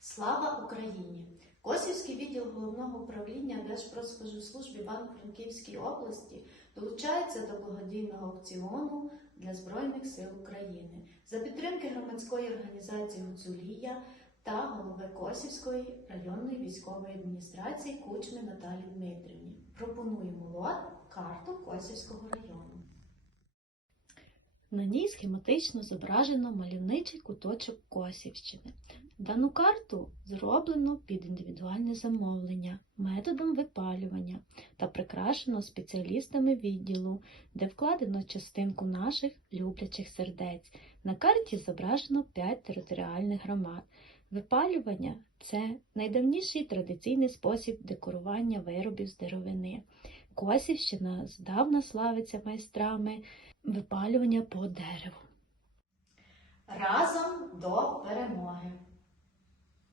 Слава Україні! Косівський відділ головного управління Держпродспоживслужб Івано-Франківській області долучається до благодійного аукціону для Збройних сил України за підтримки громадської організації Гуцулія та голови Косівської районної військової адміністрації Кучми Наталі Дмитрівні. Пропонуємо лот карту Косівського району. На ній схематично зображено мальовничий куточок Косівщини. Дану карту зроблено під індивідуальне замовлення методом випалювання та прикрашено спеціалістами відділу, де вкладено частинку наших люблячих сердець. На карті зображено 5 територіальних громад. Випалювання це найдавніший традиційний спосіб декорування виробів з деревини. Косівщина здавна славиться майстрами випалювання по дереву. Разом до перемоги!